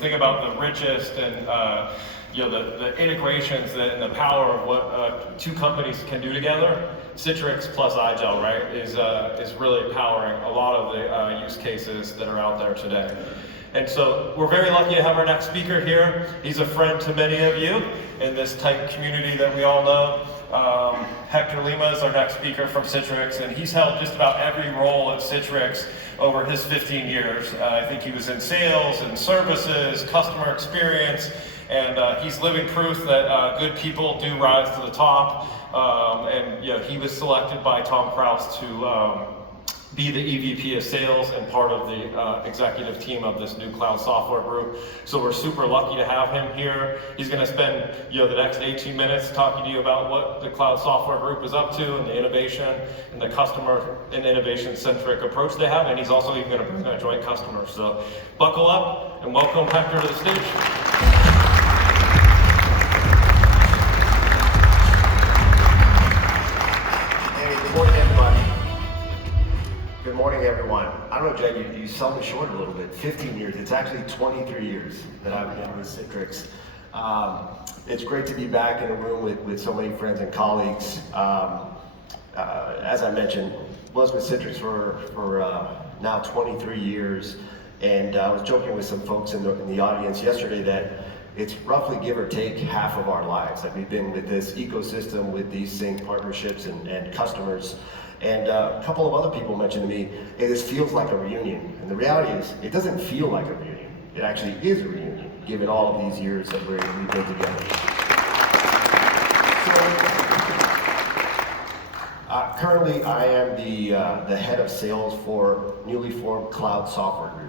think about the richest and the integrations and the power of what two companies can do together, Citrix plus IGEL, right, is really powering a lot of the use cases that are out there today. And so we're very lucky to have our next speaker here. He's a friend to many of you in this tight community that we all know. Hector Lima is our next speaker from Citrix, and he's held just about every role at Citrix over his 15 years. I think he was in sales and services, customer experience, and he's living proof that good people do rise to the top. He was selected by Tom Kraus to be the EVP of sales and part of the executive team of this new cloud software group. So we're super lucky to have him here. He's going to spend the next 18 minutes talking to you about what the cloud software group is up to and the innovation and the customer and innovation-centric approach they have. And he's also even going to bring a joint customer. So buckle up and welcome Hector to the stage. Good morning, everyone. I don't know, Jed, you sell me short a little bit. 15 years. It's actually 23 years that I've been with Citrix. It's great to be back in a room with so many friends and colleagues. As I mentioned, was with Citrix for now 23 years, and I was joking with some folks in the audience yesterday that it's roughly, give or take, half of our lives that we've been with this ecosystem, with these sync partnerships and customers. And a couple of other people mentioned to me, hey, this feels like a reunion. And the reality is, it doesn't feel like a reunion. It actually is a reunion, given all of these years that we've been together. So, currently, I am the head of sales for newly formed cloud software group.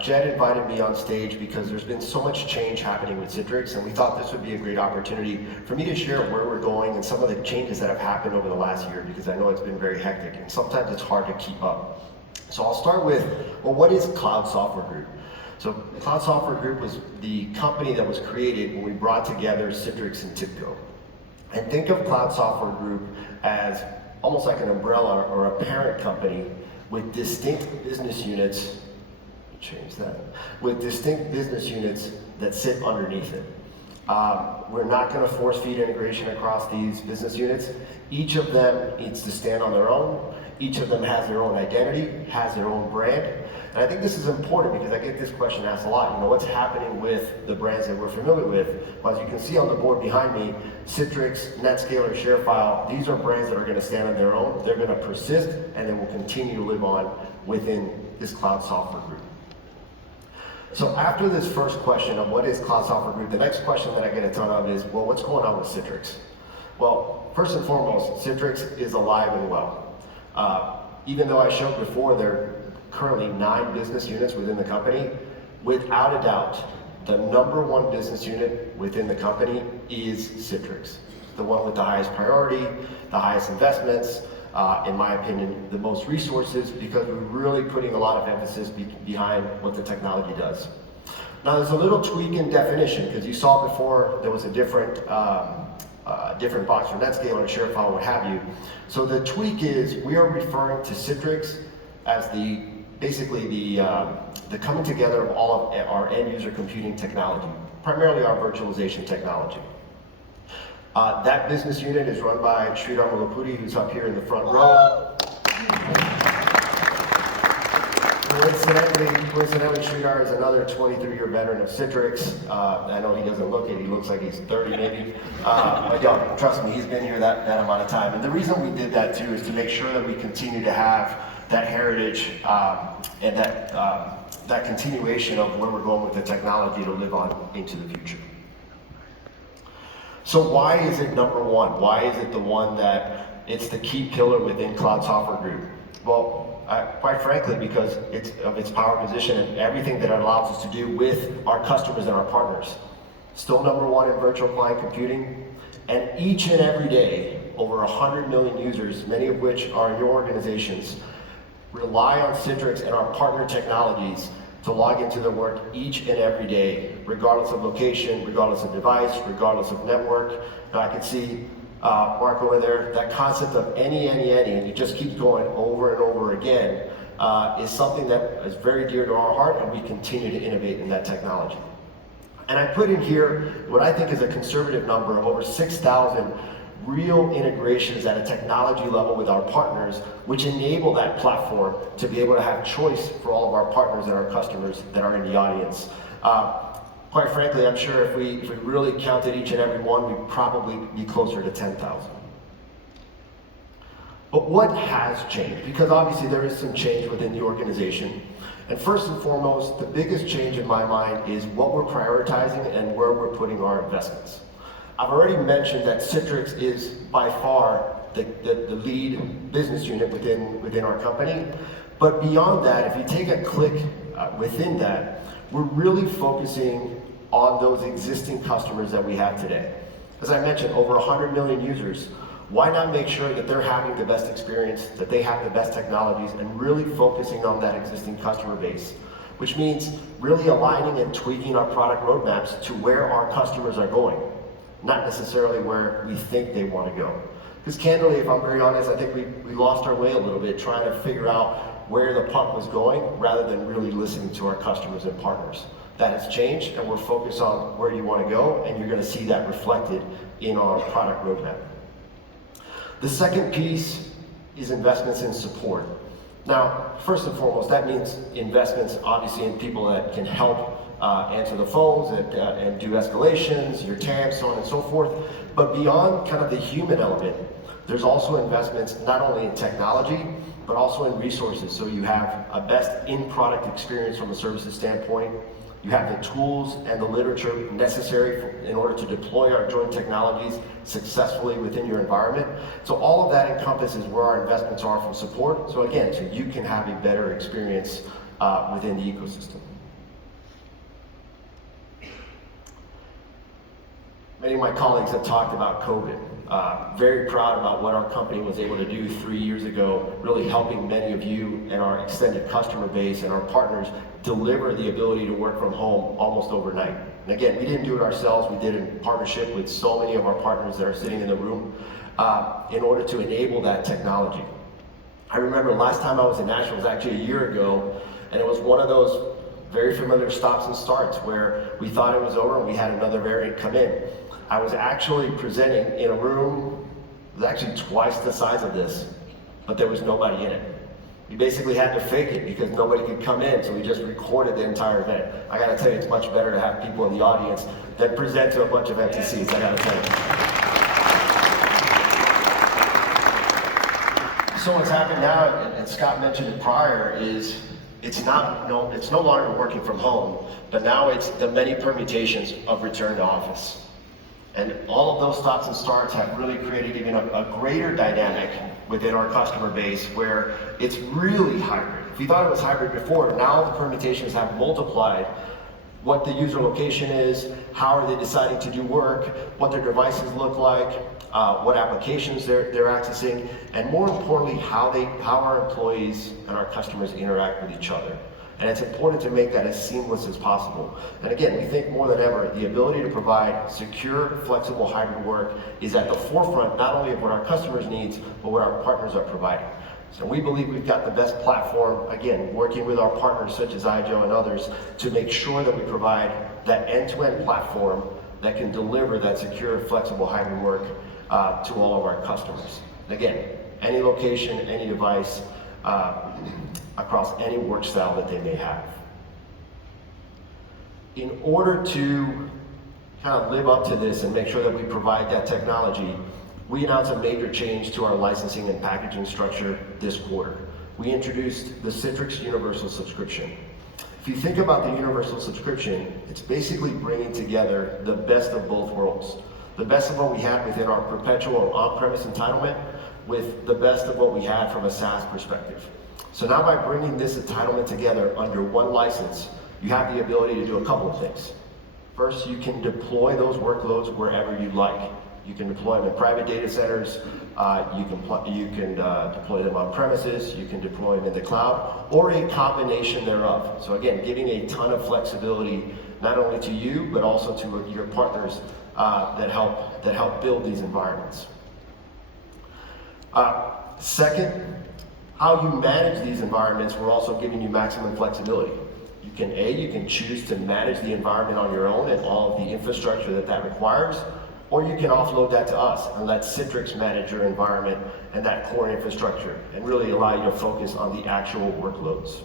Jed invited me on stage because there's been so much change happening with Citrix, and we thought this would be a great opportunity for me to share where we're going and some of the changes that have happened over the last year, because I know it's been very hectic and sometimes it's hard to keep up. So I'll start with, well, what is Cloud Software Group? So Cloud Software Group was the company that was created when we brought together Citrix and TIBCO. And think of Cloud Software Group as almost like an umbrella or a parent company with distinct business units. Change that. With distinct business units that sit underneath it. We're not going to force feed integration across these business units. Each of them needs to stand on their own. Each of them has their own identity, has their own brand. And I think this is important because I get this question asked a lot. What's happening with the brands that we're familiar with? Well, as you can see on the board behind me, Citrix, NetScaler, ShareFile, these are brands that are going to stand on their own. They're going to persist and they will continue to live on within this cloud software group. So after this first question of what is Cloud Software Group, the next question that I get a ton of is, well, what's going on with Citrix? Well, first and foremost, Citrix is alive and well. Even though I showed before there are currently 9 business units within the company, without a doubt, the number one business unit within the company is Citrix. The one with the highest priority, the highest investments, in my opinion, the most resources, because we're really putting a lot of emphasis behind what the technology does. Now there's a little tweak in definition, because you saw before there was a different box for NetScaler, ShareFile, what have you. So the tweak is we are referring to Citrix as basically the coming together of all of our end user computing technology, primarily our virtualization technology. That business unit is run by Sridhar Mullapudi, who's up here in the front row. Coincidentally, Sridhar is another 23-year veteran of Citrix. I know he doesn't look it, he looks like he's 30 maybe. But y'all, trust me, he's been here that amount of time. And the reason we did that too is to make sure that we continue to have that heritage and that continuation of where we're going with the technology to live on into the future. So why is it number one? Why is it the one that it's the key pillar within Cloud Software Group? Well, quite frankly, because it's of its power position and everything that it allows us to do with our customers and our partners. Still number one in virtual client computing, and each and every day, over 100 million users, many of which are in your organizations, rely on Citrix and our partner technologies to log into their work each and every day, regardless of location, regardless of device, regardless of network. And I can see Mark over there, that concept of any, and it just keeps going over and over again. is something that is very dear to our heart, and we continue to innovate in that technology. And I put in here what I think is a conservative number of over 6,000 real integrations at a technology level with our partners, which enable that platform to be able to have choice for all of our partners and our customers that are in the audience. Quite frankly, I'm sure if we really counted each and every one, we'd probably be closer to 10,000. But what has changed? Because obviously there is some change within the organization. And first and foremost, the biggest change in my mind is what we're prioritizing and where we're putting our investments. I've already mentioned that Citrix is by far the lead business unit within our company. But beyond that, if you take a click within that, we're really focusing on those existing customers that we have today. As I mentioned, over 100 million users. Why not make sure that they're having the best experience, that they have the best technologies, and really focusing on that existing customer base? Which means really aligning and tweaking our product roadmaps to where our customers are going, not necessarily where we think they want to go. Because candidly, if I'm very honest, I think we lost our way a little bit trying to figure out where the puck was going rather than really listening to our customers and partners. That has changed, and we're focused on where you want to go, and you're going to see that reflected in our product roadmap. The second piece is investments in support. Now, first and foremost, that means investments obviously in people that can help answer the phones and do escalations, your TAM, so on and so forth. But beyond kind of the human element, there's also investments not only in technology, but also in resources. So you have a best in-product experience from a services standpoint. You have the tools and the literature necessary in order to deploy our joint technologies successfully within your environment. So all of that encompasses where our investments are from support. So again, so you can have a better experience within the ecosystem. Many of my colleagues have talked about COVID. Very proud about what our company was able to do 3 years ago, really helping many of you and our extended customer base and our partners deliver the ability to work from home almost overnight. And again, we didn't do it ourselves, we did it in partnership with so many of our partners that are sitting in the room in order to enable that technology. I remember last time I was in Nashville was actually a year ago, and it was one of those very familiar stops and starts where we thought it was over and we had another variant come in. I was actually presenting in a room, it was actually twice the size of this, but there was nobody in it. We basically had to fake it because nobody could come in, so we just recorded the entire event. I gotta tell you, it's much better to have people in the audience than present to a bunch of empty seats, I gotta tell you. So what's happened now, and Scott mentioned it prior, is it's no longer working from home, but now it's the many permutations of return to office. And all of those stops and starts have really created even a greater dynamic within our customer base where it's really hybrid. If you thought it was hybrid before, now the permutations have multiplied what the user location is, how are they deciding to do work, what their devices look like, what applications they're accessing, and more importantly, how our employees and our customers interact with each other. And it's important to make that as seamless as possible. And again, we think more than ever, the ability to provide secure, flexible hybrid work is at the forefront not only of what our customers need, but what our partners are providing. So we believe we've got the best platform, again, working with our partners such as IGEL and others, to make sure that we provide that end-to-end platform that can deliver that secure, flexible hybrid work to all of our customers. And again, any location, any device, across any work style that they may have. In order to kind of live up to this and make sure that we provide that technology, we announced a major change to our licensing and packaging structure this quarter. We introduced the Citrix Universal Subscription. If you think about the Universal Subscription, it's basically bringing together the best of both worlds. The best of what we had within our perpetual on-premise entitlement with the best of what we had from a SaaS perspective. So now by bringing this entitlement together under one license, you have the ability to do a couple of things. First, you can deploy those workloads wherever you'd like. You can deploy them in private data centers, you can deploy them on premises, you can deploy them in the cloud, or a combination thereof. So again, giving a ton of flexibility, not only to you, but also to your partners that help build these environments. Second, How you manage these environments, we're also giving you maximum flexibility. You can choose to manage the environment on your own and all of the infrastructure that requires, or you can offload that to us and let Citrix manage your environment and that core infrastructure and really allow you to focus on the actual workloads.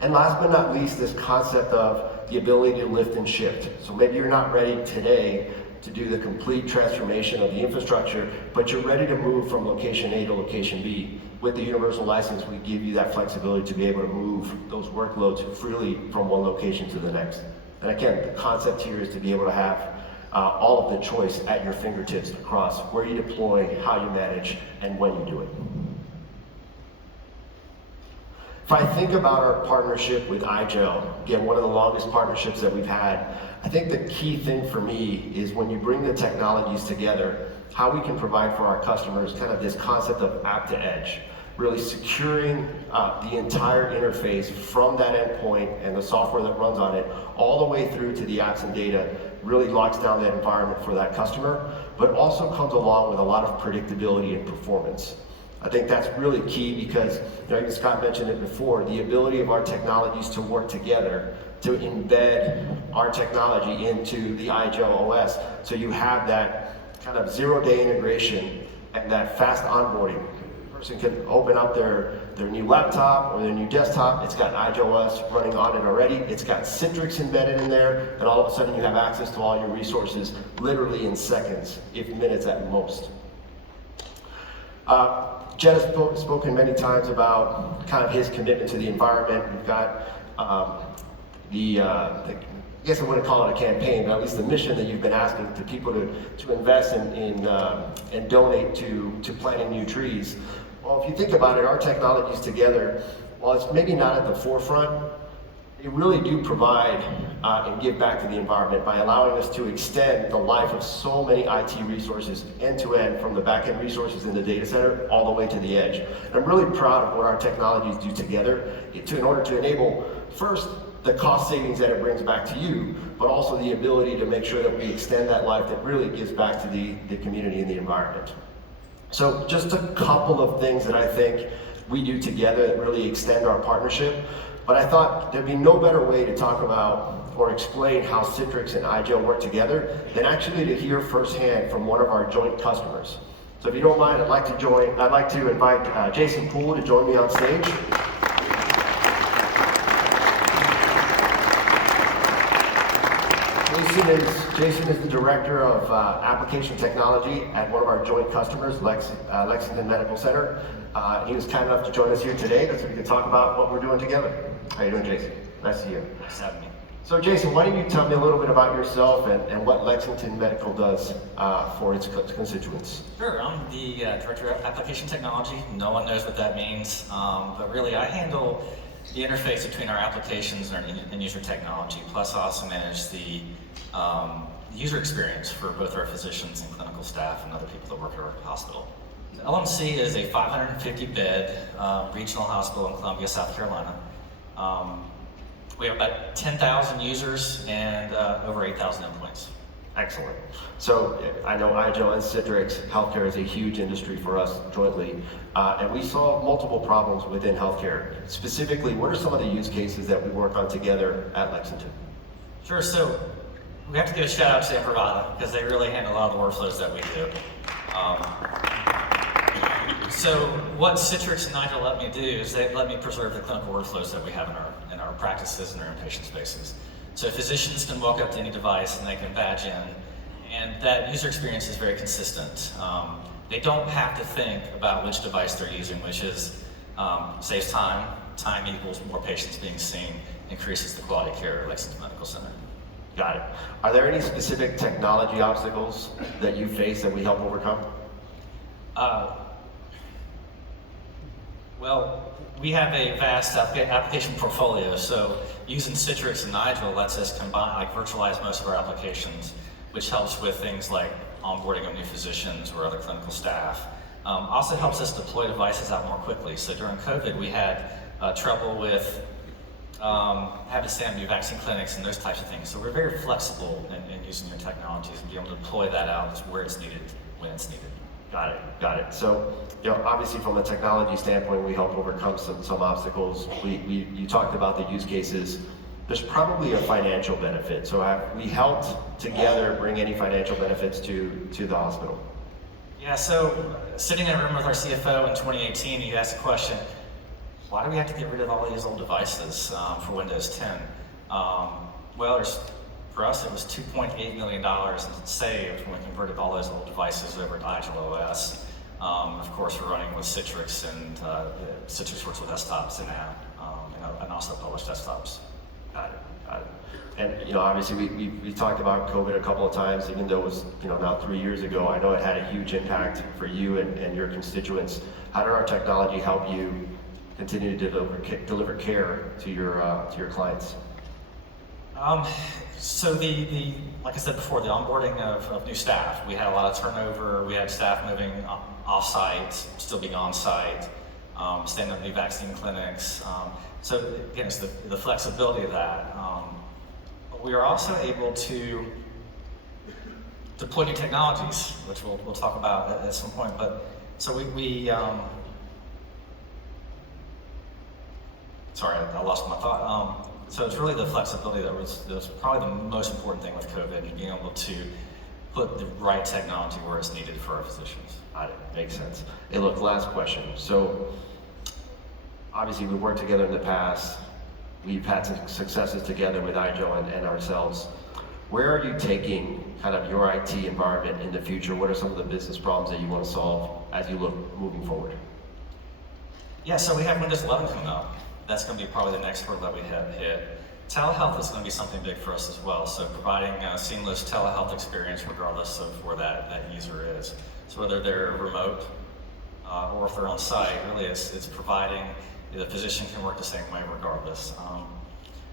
And last but not least, this concept of the ability to lift and shift. So maybe you're not ready today to do the complete transformation of the infrastructure, but you're ready to move from location A to location B. With the universal license, we give you that flexibility to be able to move those workloads freely from one location to the next. And again, the concept here is to be able to have all of the choice at your fingertips across where you deploy, how you manage, and when you do it. If I think about our partnership with IGEL, again, one of the longest partnerships that we've had, I think the key thing for me is when you bring the technologies together, how we can provide for our customers kind of this concept of app to edge, really securing the entire interface from that endpoint and the software that runs on it, all the way through to the apps and data, really locks down that environment for that customer, but also comes along with a lot of predictability and performance. I think that's really key because, even Scott mentioned it before, the ability of our technologies to work together to embed our technology into the IGEL OS, so you have that kind of zero-day integration and that fast onboarding. The person can open up their new laptop or their new desktop, it's got IGEL OS running on it already, it's got Citrix embedded in there, and all of a sudden you have access to all your resources literally in seconds, if minutes at most. Jed has spoken many times about kind of his commitment to the environment. We've got I guess I wouldn't call it a campaign, but at least the mission that you've been asking to people to invest and donate to planting new trees. Well, if you think about it, our technologies together, while it's maybe not at the forefront, they really do provide and give back to the environment by allowing us to extend the life of so many IT resources end to end, from the back-end resources in the data center all the way to the edge. And I'm really proud of what our technologies do together in order to enable, first, the cost savings that it brings back to you, but also the ability to make sure that we extend that life that really gives back to the community and the environment. So just a couple of things that I think we do together that really extend our partnership. But I thought there'd be no better way to talk about or explain how Citrix and IGEL work together than actually to hear firsthand from one of our joint customers. So if you don't mind, I'd like to invite Jason Poole to join me on stage. Jason is the Director of Application Technology at one of our joint customers, Lexington Medical Center. He was kind enough to join us here today so we can talk about what we're doing together. How you doing, Jason? Nice to see you. Nice having me. So Jason, why don't you tell me a little bit about yourself and what Lexington Medical does for its constituents? Sure, I'm the Director of Application Technology. No one knows what that means, but really I handle the interface between our applications and our end-user technology, plus I also manage the user experience for both our physicians and clinical staff and other people that work at our hospital. LMC is a 550-bed regional hospital in Columbia, South Carolina. We have about 10,000 users and over 8,000 endpoints. Excellent. So I know IGEL and Citrix, healthcare is a huge industry for us jointly, and we solve multiple problems within healthcare. Specifically, what are some of the use cases that we work on together at Lexington? Sure, so we have to give a shout out to Imprivata because they really handle a lot of the workflows that we do. So what Citrix and IGEL let me do is they let me preserve the clinical workflows that we have in our practices and our inpatient spaces. So physicians can walk up to any device and they can badge in, and that user experience is very consistent. They don't have to think about which device they're using, which is saves time. Time equals more patients being seen, increases the quality of care at Lexington Medical Center. Got it. Are there any specific technology obstacles that you face that we help overcome? Well, we have a vast application portfolio, so using Citrix and IGEL lets us combine, virtualize most of our applications, which helps with things like onboarding of new physicians or other clinical staff. Also helps us deploy devices out more quickly. So during COVID, we had trouble with having to stand up new vaccine clinics and those types of things. So we're very flexible in using your technologies and be able to deploy that out where it's needed, when it's needed. Got it, got it. So, obviously from a technology standpoint, we help overcome some obstacles. You talked about the use cases. There's probably a financial benefit. So have we helped together bring any financial benefits to the hospital? Yeah, so sitting in a room with our CFO in 2018, he asked the question, why do we have to get rid of all these old devices for Windows 10? For us, it was $2.8 million saved when we converted all those old devices over to IGEL OS. Of course, we're running with Citrix, and Citrix works with desktops and app, and also published desktops. Got it, got it. And obviously we talked about COVID a couple of times, even though it was now 3 years ago. I know it had a huge impact for you and your constituents. How did our technology help you continue to deliver care to your clients? So like I said before, the onboarding of new staff, we had a lot of turnover. We had staff moving off-site, still being on-site, standing up new vaccine clinics. So again, it's the flexibility of that. We are also able to deploy new technologies, which we'll talk about at some point. But so sorry, I lost my thought. So it's really the flexibility that was probably the most important thing with COVID, being able to put the right technology where it's needed for our physicians. Got it, makes sense. Hey, look, last question. So obviously we worked together in the past. We've had some successes together with IGEL and ourselves. Where are you taking kind of your IT environment in the future? What are some of the business problems that you want to solve as you look moving forward? Yeah, so we have Windows 11 coming up. That's going to be probably the next hurdle that we have hit. Telehealth is going to be something big for us as well. So providing a seamless telehealth experience regardless of where that user is. So whether they're remote or if they're on site, really it's providing the physician can work the same way regardless.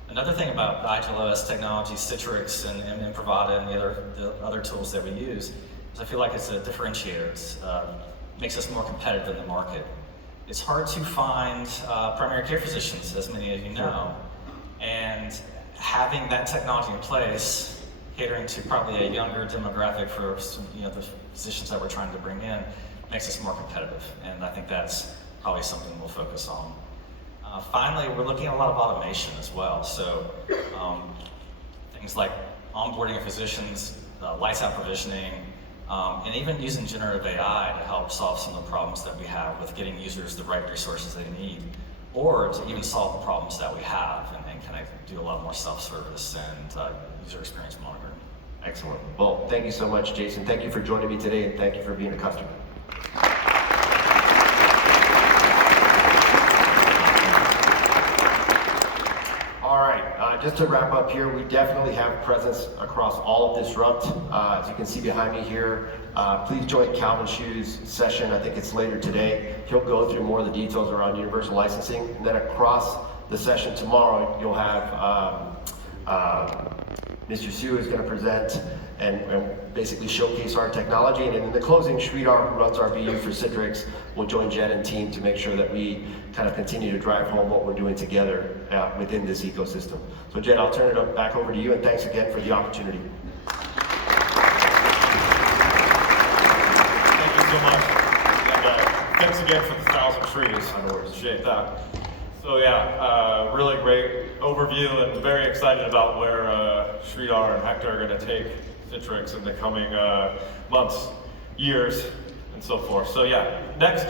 Another thing about IGEL OS technology, Citrix and Pravada and the other tools that we use is I feel like it's a differentiator. It makes us more competitive in the market. It's hard to find primary care physicians, as many of you know, and having that technology in place, catering to probably a younger demographic for the physicians that we're trying to bring in, makes us more competitive, and I think that's probably something we'll focus on. Finally, we're looking at a lot of automation as well, so things like onboarding of physicians, lights out provisioning, and even using generative AI to help solve some of the problems that we have with getting users the right resources they need, or to even solve the problems that we have and kind of do a lot more self-service and user experience monitoring. Excellent. Well, thank you so much, Jason. Thank you for joining me today, and thank you for being a customer. Just to wrap up here, we definitely have presence across all of Disrupt. As you can see behind me here, please join Calvin Shu's session. I think it's later today. He'll go through more of the details around universal licensing. And then across the session tomorrow, you'll have Mr. Su is going to present and basically showcase our technology. And in the closing, Sridhar, who runs our BU for Citrix, will join Jen and team to make sure that we kind of continue to drive home what we're doing together within this ecosystem. So Jen, I'll turn it back over to you, and thanks again for the opportunity. Thank you so much. And thanks again for the 1,000 trees. I appreciate that. So yeah, really great overview, and very excited about where Sridhar and Hector are going to take Citrix in the coming months, years, and so forth. So yeah, next up.